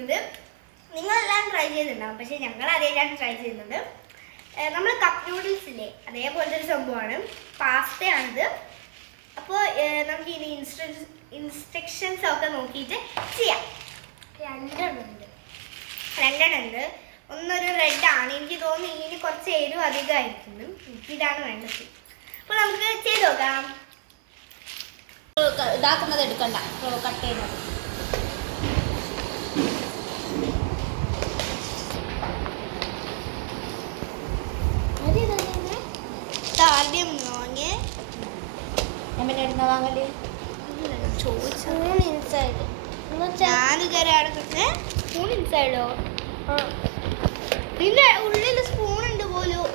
കാണിക്കുന്നത്. നിങ്ങളെല്ലാം ട്രൈ ചെയ്തിട്ടുണ്ടാവും, പക്ഷെ ഞങ്ങൾ അതേലാണ് ട്രൈ ചെയ്യുന്നത്. നമ്മൾ കപ്പ് നൂഡിൽസ് ഇല്ലേ, അതേപോലത്തെ ഒരു സംഭവമാണ്. പാസ്തയാണിത്. അപ്പോൾ നമുക്ക് ഇനി ഇൻസ്ട്രക്ഷൻസ് ഒക്കെ നോക്കിയിട്ട് ചെയ്യാം. രണ്ടെണ്ണം ഉണ്ട്. ഒന്നൊരു റെഡ് ആണ്. എനിക്ക് തോന്നുന്നു ഇതിന് കുറച്ച് എരിവ് അധികമായിരിക്കും. എനിക്കിതാണ് വേണ്ടത്. അപ്പോൾ നമുക്ക് ചെയ്ത് നോക്കാം. ഇതാക്കുന്നത് എടുക്കണ്ട, കട്ട് ചെയ്യുന്നത്. ആദ്യം വാങ്ങി എങ്ങനെ ഇടുന്ന വാങ്ങല് ചോദിച്ചു. ഞാനിതുവരെയാണ് സ്പൂൺ ഇൻസൈഡോ? ഇതിന്റെ ഉള്ളിൽ സ്പൂൺ ഉണ്ട് പോലും.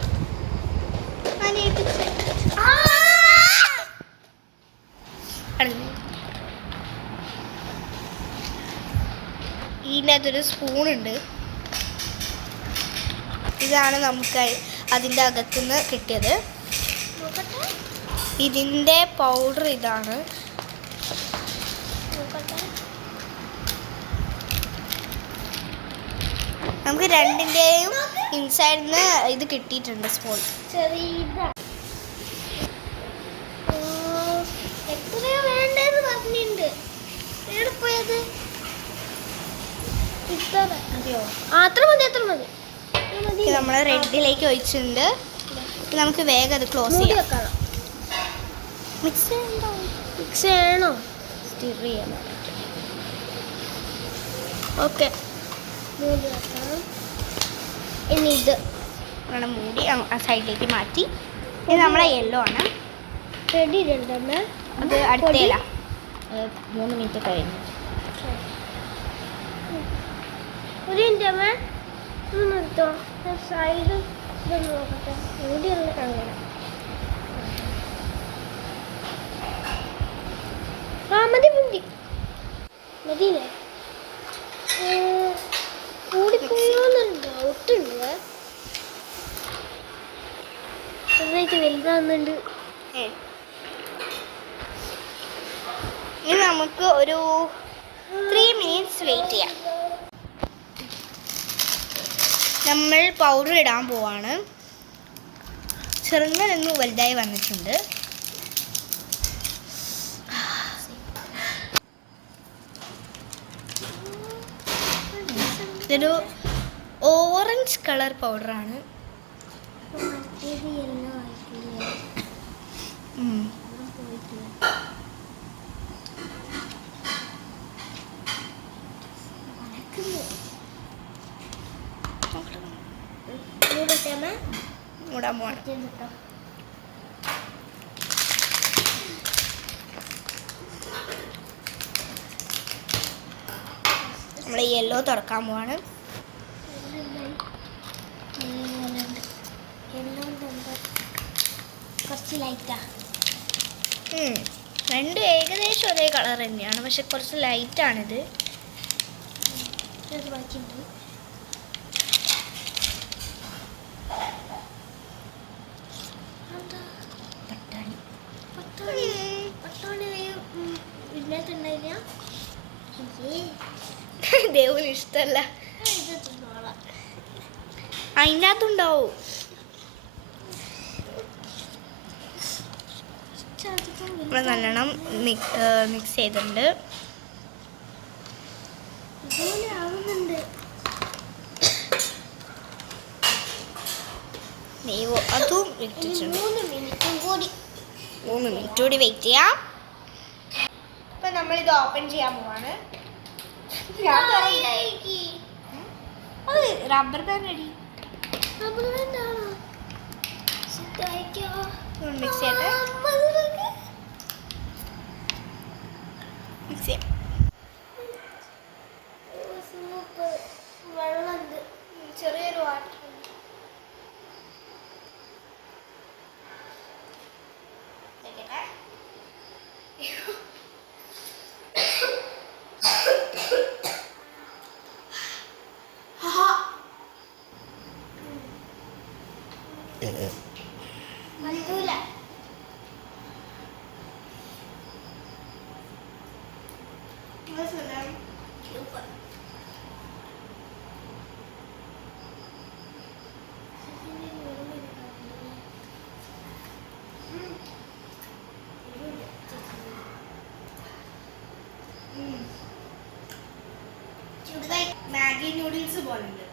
ഇതിൻ്റെ അകത്തൊരു സ്പൂണുണ്ട്. ഇതാണ് നമുക്ക് അതിൻ്റെ അകത്തുനിന്ന് കിട്ടിയത്. ഇതിൻ്റെ പൗഡർ ഇതാണ്. നമുക്ക് രണ്ടിൻ്റെയും ഇൻസൈഡിന്ന് ഇത് കിട്ടിയിട്ടുണ്ട് സ്പൂൺ. എത്രയോ വേണ്ടത് പറഞ്ഞിട്ടുണ്ട്. എവിടെ പോയത്? അത്ര മതി. നമ്മൾ റെഡിലേക്ക് ഒഴിച്ചിട്ടുണ്ട്. നമുക്ക് വേഗം അത് ക്ലോസ് ചെയ്യാം. മിക്സ് ചെയ്യണോ? സ്റ്റിർ ചെയ്യണം. ഓക്കെ, ഇനി ഇത് നമ്മുടെ മൂടി ആ സൈഡിലേക്ക് മാറ്റി. ഇത് നമ്മളെ യെല്ലോ ആണ്. റെഡി രണ്ടമ്മ. അത് അടുത്തേല 3 മിനിറ്റ് കഴിഞ്ഞു. ഒരു മിനിറ്റ് അമ്മ നിർത്തോ. സൈഡ് നോക്കട്ടെ. മൂടിയുള്ള അങ്ങനെ മതിയില്ലേ? കൂടിപ്പോയോന്നൊരു ഡൗട്ടുണ്ട്. ചെറുതായിട്ട് വലുതാവുന്നുണ്ട്. ഇനി നമുക്ക് ഒരു 3 മിനിറ്റ്സ് വെയിറ്റ് ചെയ്യാം. നമ്മൾ പൗഡർ ഇടാൻ പോവാണ്. ചെറുങ്ങനൊന്ന് വലുതായി വന്നിട്ടുണ്ട്. ഇതൊരു ഓറഞ്ച് കളർ പൗഡറാണ്. മൂടാൻ പോവാണ്. നമ്മൾ യെല്ലോ തുറക്കാൻ പോവാണ്. കുറച്ച് ലൈറ്റാ. രണ്ട് ഏകദേശം ഒരേ കളർ തന്നെയാണ്, പക്ഷെ കുറച്ച് ലൈറ്റാണിത്. ദേവിന് ഇഷ്ടമല്ല. അതിൻ്റെ അകത്തുണ്ടാവും. നമ്മൾ നല്ലോണം മിക്സ് ചെയ്തിട്ടുണ്ട്. നെയ്യോ അതും ഇട്ടിട്ടുണ്ട്. 3 മിനിറ്റ് കൂടി വെയിറ്റ് ചെയ്യാം. ഇപ്പം നമ്മളിത് ഓപ്പൺ ചെയ്യാൻ പോവാണ്. അത് റബ്ബർ ബാൻഡ് അടി. മിക്സ് ചെയ്യട്ടെ. മിക്സ് ചെയ്യാം. ചെറിയൊരു വാട്ടർ മാഗി നൂഡിൽസ് പോലെ ഉണ്ട്.